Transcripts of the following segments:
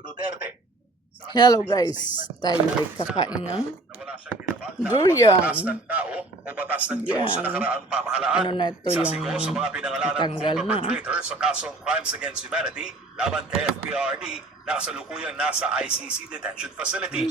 Duterte. Hello guys, tayo ay kakain ng durian. O batas ng Diyos sa nakaraang pamahalaan. Ano na ito Isa yung sigaw sa mga pinangalanan natanggal ng na. perpetrator sa kasong Crimes Against Humanity laban kay FPRD na kasalukuyang nasa ICC detention facility.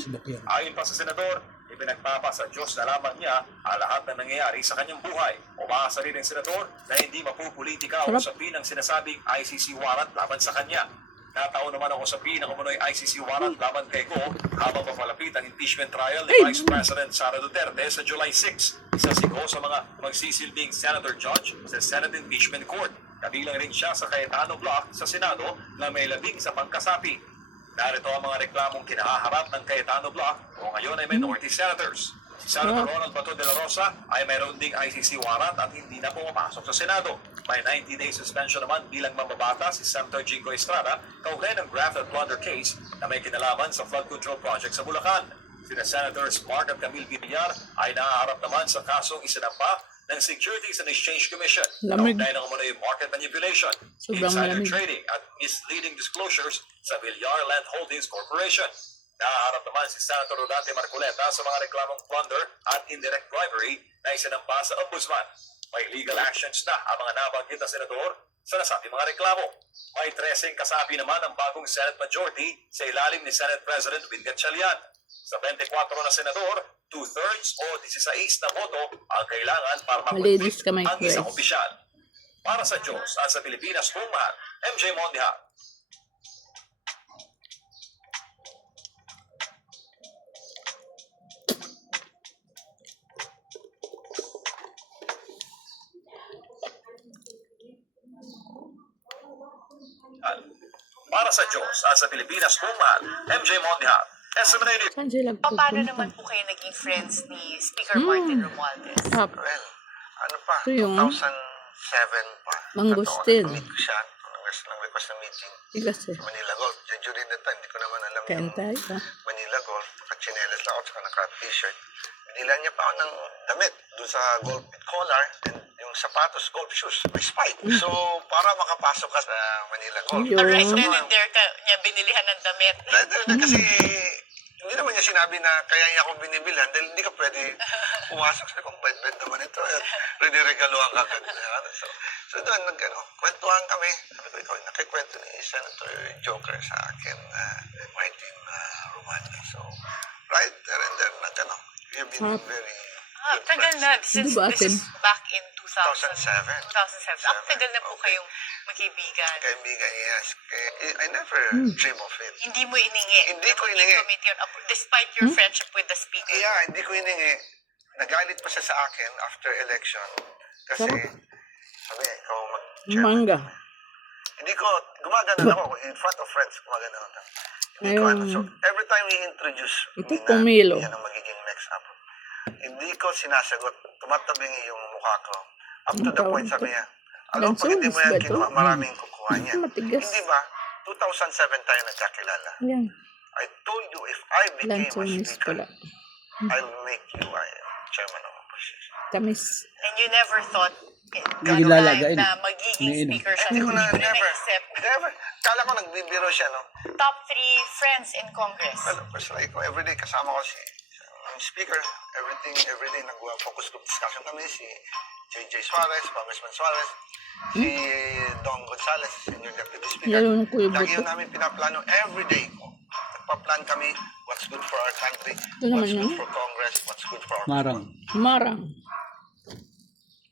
Ayon pa sa senador, ipinagpapa sa Diyos na lamang niya ang lahat ng nangyayari sa kanyang buhay. Umaasa rin ang senador na hindi mapupolitika o usapin ang sinasabing ICC warrant laban sa kanya. Nataon naman ang usapin ng umunoy ICC warrant laban kay Go habang papalapit ang impeachment trial ni Vice President Sara Duterte sa July 6. Isa si Go sa mga magsisilbing Senator Judge sa Senate Impeachment Court. Kabilang rin siya sa Cayetano Block sa Senado na may labing sa pangkasapi. Narito ang mga reklamong kinahaharap ng Cayetano Block o ngayon ay minority senators. Si Senator Ronald Bato de la Rosa ay mayroon ding ICC warrant at hindi na pumapasok sa Senado. May 90-day suspension naman bilang mamabata si Senator Jingo Estrada kaugnay ng graft and plunder case na may kinalaman sa flood control project sa Bulacan. Sina Senators Mark at Camille Villar ay naaharap naman sa kasong isinampa ng Securities and Exchange Commission kaugnay ng umunoy market manipulation, insider trading at misleading disclosures sa Villar Land Holdings Corporation. Naaharap naman si Senator Rodante Marcoleta sa mga reklamong plunder at indirect bribery na isinampa sa Ombudsman. May legal actions na ang mga nabanggit na senador sa nasabing mga reklamo. May 13 kasapi naman ang bagong Senate Majority sa ilalim ni Senate President Win Gatchalian. Sa 24 na senador, 2/3 o 16 na boto ang kailangan para makonvict ang isang opisyal. Para sa Diyos at sa Pilipinas kung mahal, MJ Mondiha. Para sa Diyos at sa Pilipinas kung mahal, MJ Mondiha. Paano naman po kayo naging friends ni Speaker Martin Romualdez? Well, ano pa, ito yung 2007 pa. mangustin. Nag-meet ko siya, nag-request ng meeting sa Manila Golf. During that time, hindi ko naman alam yung Manila Golf. Naka-chinelas lang ako, saka naka-t-shirt. Binila niya pa ako ng damit doon sa golf with collar and yung sapatos, golf shoes, may spike. So, para makapasok ka sa Manila Golf. Right then and there niya binilihan ng damit. Kasi hindi naman niya sinabi na kaya niya ako binibilhan dahil hindi ka pwede pumasok. Sabi ko, bad naman ito. Riniregaluhan ka. So doon, kwentuhan kami. Sabi ko, ikaw nakikwento ni Senator Joker sa akin, Martin Romualdez. So, right there and there, you've been very good Tagal friends. na. This is back in 2007. 2007. Tagal na po kayong magkaibigan. Kaibigan, yes. I never dream of it. Hindi mo iningi. Hindi ko iningi. Despite your friendship with the speaker. Yeah, hindi ko iningi. Nagalit pa siya sa akin after election. Kasi, sabi, ikaw mag-chairman. Mangga. Hindi ko, gumagano ako. In front of friends, gumagano ako. Hindi ko So, every time we introduce me na yan ang magiging next up, hindi ko sinasagot. Tumatabingi yung mukha ko. Up to the point, sabi niya, alam, pag hindi mo yan kinuha, maraming kukuha niya. Hindi ba? 2007 tayo nagkakilala. I told you, if I became a speaker, I'll make you chairman of opposition. Tamis. And you never thought na magiging speaker siya. Hindi ko na, never. Kala ko nagbibiro siya, no? Top 3 friends in Congress. Well, personally ko, everyday kasama ko ang speaker, everyday nag-focus group discussion kami, si J.J. Suarez, Congressman Suarez, si Don Gonzales, Senior Deputy Speaker. Lagi yun namin pinaplano everyday ko. Nagpa-plan kami what's good for our country, what's good for Congress, what's good for our Marang.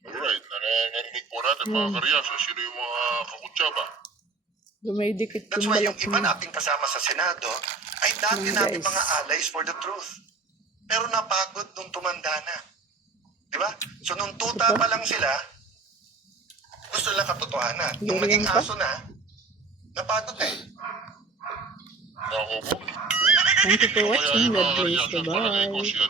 Alright, narinig po natin mga karyasa, sino yung mga kakutsaba? Dumidikit That's yung why balak yung iba mo. nating kasama sa Senado ay dati natin mga allies for the truth. Pero napagod nung tumanda na. Diba? So nung tuta pa lang sila, gusto nila katotohanan. Nung naging aso na, napagod na eh. Ako po. Thank you for watching. God bless. Kaya Bye-bye. ko siya